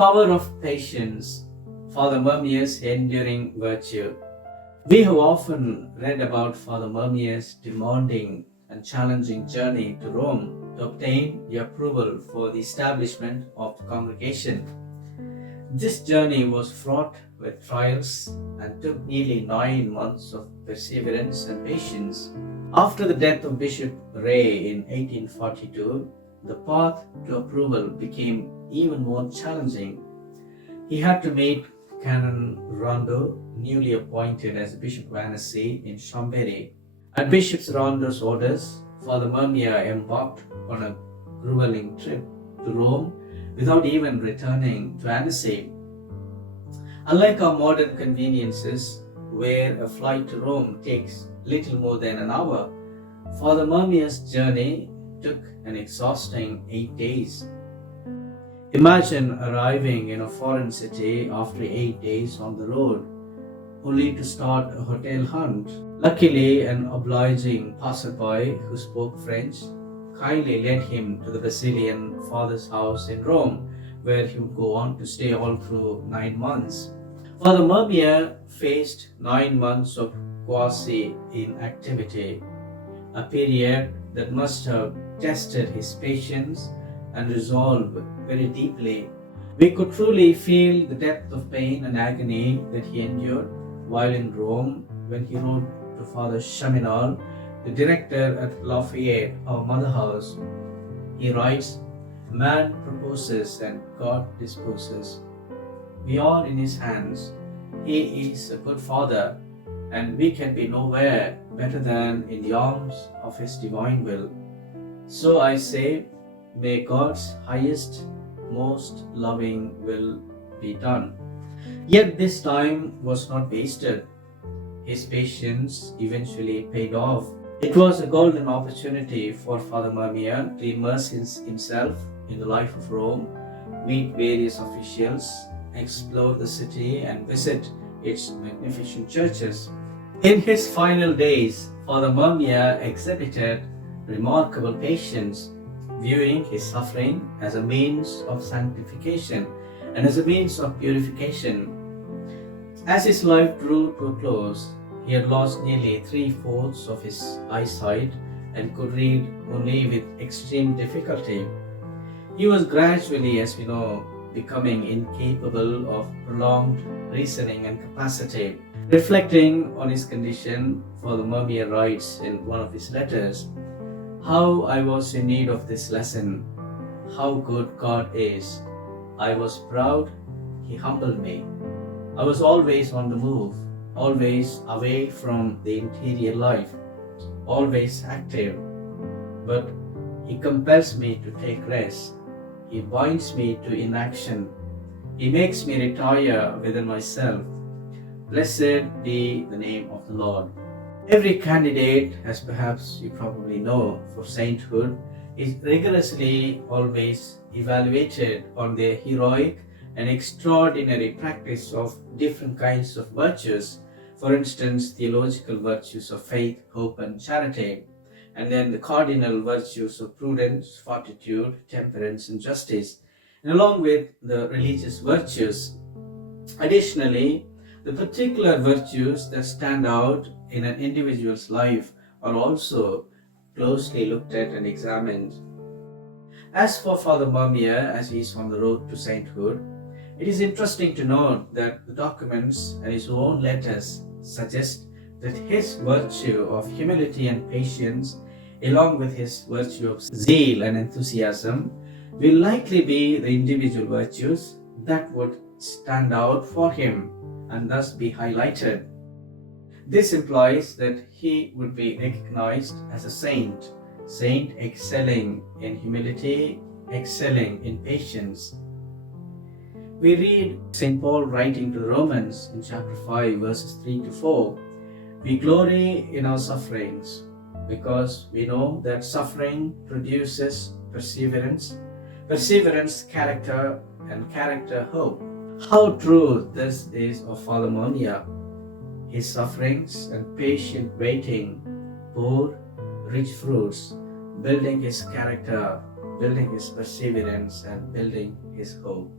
power of patience, Father Mermier's enduring virtue. We have often read about Father Mermier's demanding and challenging journey to Rome to obtain the approval for the establishment of the congregation. This journey was fraught with trials and took nearly 9 months of perseverance and patience. After the death of Bishop Ray in 1842, the path to approval became even more challenging. He had to meet Canon Rondeau, newly appointed as Bishop of Annecy in Chambéry. At Bishop Rondeau's orders, Father Mermier embarked on a grueling trip to Rome without even returning to Annecy. Unlike our modern conveniences, where a flight to Rome takes little more than an hour, Father Mermier's journey took an exhausting 8 days. Imagine arriving in a foreign city after 8 days on the road, only to start a hotel hunt. Luckily, an obliging passerby who spoke French kindly led him to the Brazilian father's house in Rome, where he would go on to stay all through 9 months. Father Mermier faced 9 months of quasi-inactivity, a period that must have tested his patience and resolve very deeply. We could truly feel the depth of pain and agony that he endured while in Rome when he wrote to Father Chavanod, the director at Lafayette, our mother house. He writes, "Man proposes and God disposes. We are in his hands. He is a good father, and we can be nowhere better than in the arms of his divine will. So I say, may God's highest, most loving will be done." Yet this time was not wasted. His patience eventually paid off. It was a golden opportunity for Father Memier to immerse himself in the life of Rome, meet various officials, explore the city, and visit its magnificent churches. In his final days, Father Memier exhibited remarkable patience, viewing his suffering as a means of sanctification and as a means of purification. As his life drew to a close, he had lost nearly 3/4 of his eyesight and could read only with extreme difficulty. He was gradually, as we know, becoming incapable of prolonged reasoning and capacity. Reflecting on his condition, Father Memier writes in one of his letters, "How I was in need of this lesson, how good God is. I was proud, He humbled me. I was always on the move, always away from the interior life, always active. But He compels me to take rest. He binds me to inaction. He makes me retire within myself. Blessed be the name of the Lord." Every candidate, as perhaps you probably know, for sainthood is rigorously always evaluated on their heroic and extraordinary practice of different kinds of virtues. For instance, theological virtues of faith, hope, and charity, and then the cardinal virtues of prudence, fortitude, temperance, and justice, and along with the religious virtues. Additionally, the particular virtues that stand out in an individual's life are also closely looked at and examined. As for Father Memier, as he is on the road to sainthood, it is interesting to note that the documents and his own letters suggest that his virtue of humility and patience, along with his virtue of zeal and enthusiasm, will likely be the individual virtues that would stand out for him and thus be highlighted. This implies that he would be recognized as a saint excelling in humility, excelling in patience. We read St. Paul writing to the Romans in chapter 5, verses 3 to 4, "We glory in our sufferings, because we know that suffering produces perseverance, perseverance character, and character hope." How true this is of Father Memier. His sufferings and patient waiting bore rich fruits, building his character, building his perseverance, and building his hope.